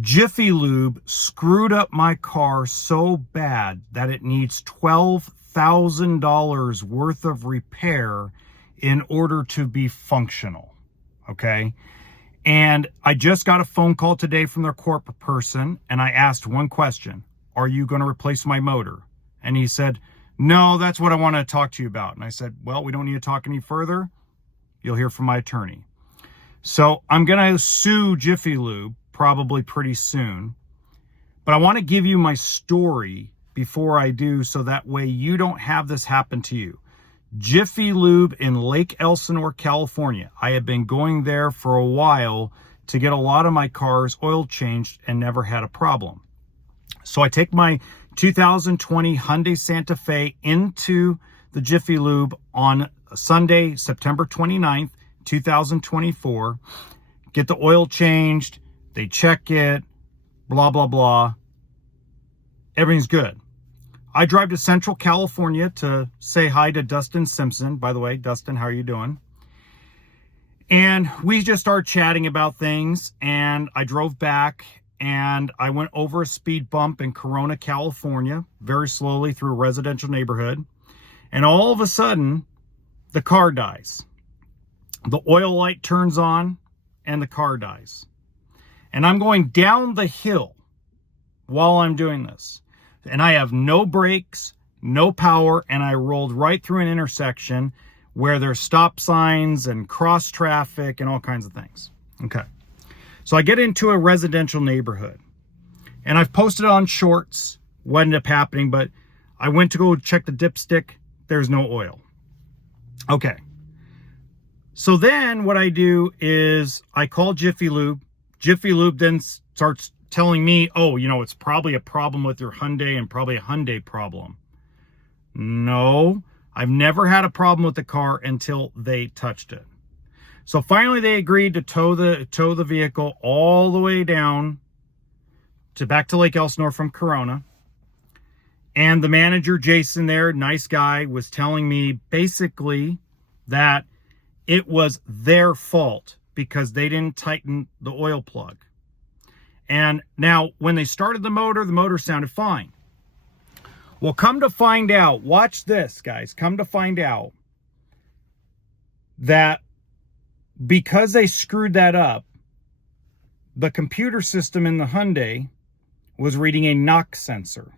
Jiffy Lube screwed up my car so bad that it needs $12,000 worth of repair in order to be functional, okay? And I just got a phone call today from their corporate person, and I asked one question: are you going to replace my motor? And he said, no, that's what I want to talk to you about. And I said, well, we don't need to talk any further. You'll hear from my attorney. So I'm going to sue Jiffy Lube probably pretty soon. But I want to give you my story before I do, so that way you don't have this happen to you. Jiffy Lube in Lake Elsinore, California. I have been going there for a while to get a lot of my cars oil changed and never had a problem. So I take my 2020 Hyundai Santa Fe into the Jiffy Lube on Sunday, September 29th, 2024. Get the oil changed. They check it, blah, blah, blah. Everything's good. I drive to Central California to say hi to Dustin Simpson. By the way, Dustin, how are you doing? And we just started chatting about things, and I drove back, and I went over a speed bump in Corona, California, very slowly through a residential neighborhood. And all of a sudden, the car dies. The oil light turns on, and the car dies. And I'm going down the hill while I'm doing this. And I have no brakes, no power, and I rolled right through an intersection where there's stop signs and cross traffic and all kinds of things. Okay. So I get into a residential neighborhood, and I've posted on shorts what ended up happening, but I went to go check the dipstick. There's no oil. Okay. So then what I do is I call Jiffy Lube. Jiffy Lube then starts telling me, oh, you know, it's probably a problem with your Hyundai and probably a Hyundai problem. No, I've never had a problem with the car until they touched it. So finally they agreed to tow the vehicle all the way down to back to Lake Elsinore from Corona. And the manager, Jason there, nice guy, was telling me basically that it was their fault because they didn't tighten the oil plug. And now when they started the motor sounded fine. Well, come to find out, watch this, guys, come to find out that because they screwed that up, the computer system in the Hyundai was reading a knock sensor.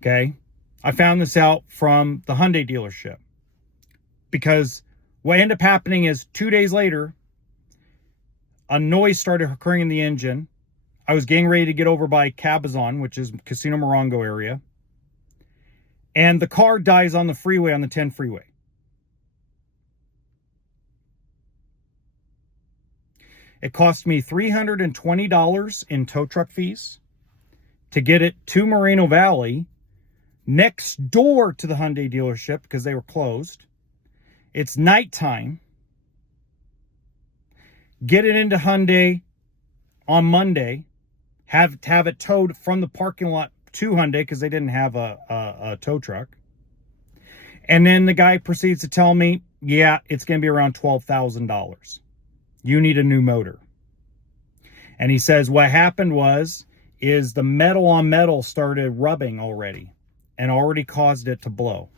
Okay? I found this out from the Hyundai dealership. Because what ended up happening is 2 days later, a noise started occurring in the engine. I was getting ready to get over by Cabazon, which is Casino Morongo area. And the car dies on the freeway, on the 10 freeway. It cost me $320 in tow truck fees to get it to Moreno Valley, next door to the Hyundai dealership because they were closed. It's nighttime. Get it into Hyundai on Monday. Have it towed from the parking lot to Hyundai because they didn't have a tow truck. And then the guy proceeds to tell me, yeah, it's going to be around $12,000. You need a new motor. And he says what happened is the metal on metal started rubbing already and already caused it to blow.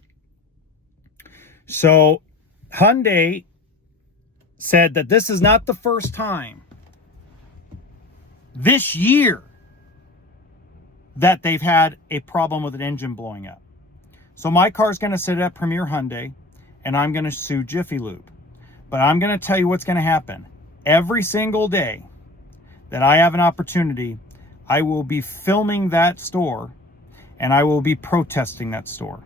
So Hyundai said that this is not the first time this year that they've had a problem with an engine blowing up. So my car's going to sit at Premier Hyundai, and I'm going to sue Jiffy Lube. But I'm going to tell you what's going to happen. Every single day that I have an opportunity, I will be filming that store, and I will be protesting that store.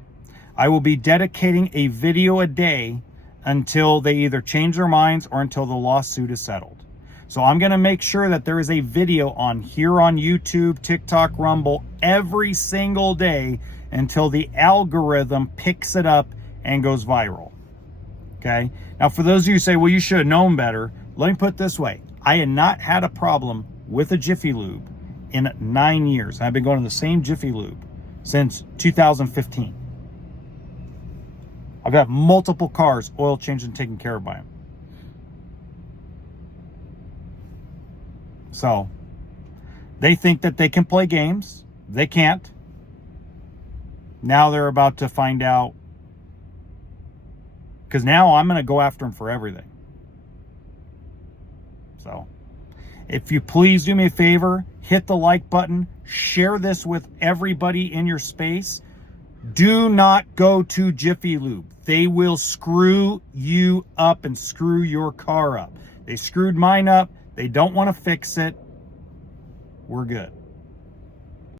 I will be dedicating a video a day until they either change their minds or until the lawsuit is settled. So I'm going to make sure that there is a video on here on YouTube, TikTok, Rumble every single day until the algorithm picks it up and goes viral. Okay? Now, for those of you who say, well, you should have known better, let me put it this way. I had not had a problem with a Jiffy Lube in 9 years. I've been going to the same Jiffy Lube since 2015. I've got multiple cars oil changed and taken care of by them. So They think that they can play games. They can't. Now they're about to find out, because now I'm going to go after them for everything. So if you please do me a favor, hit the like button, share this with everybody in your space. Do not go to Jiffy Lube. They will screw you up and screw your car up. They screwed mine up. They don't want to fix it. We're good.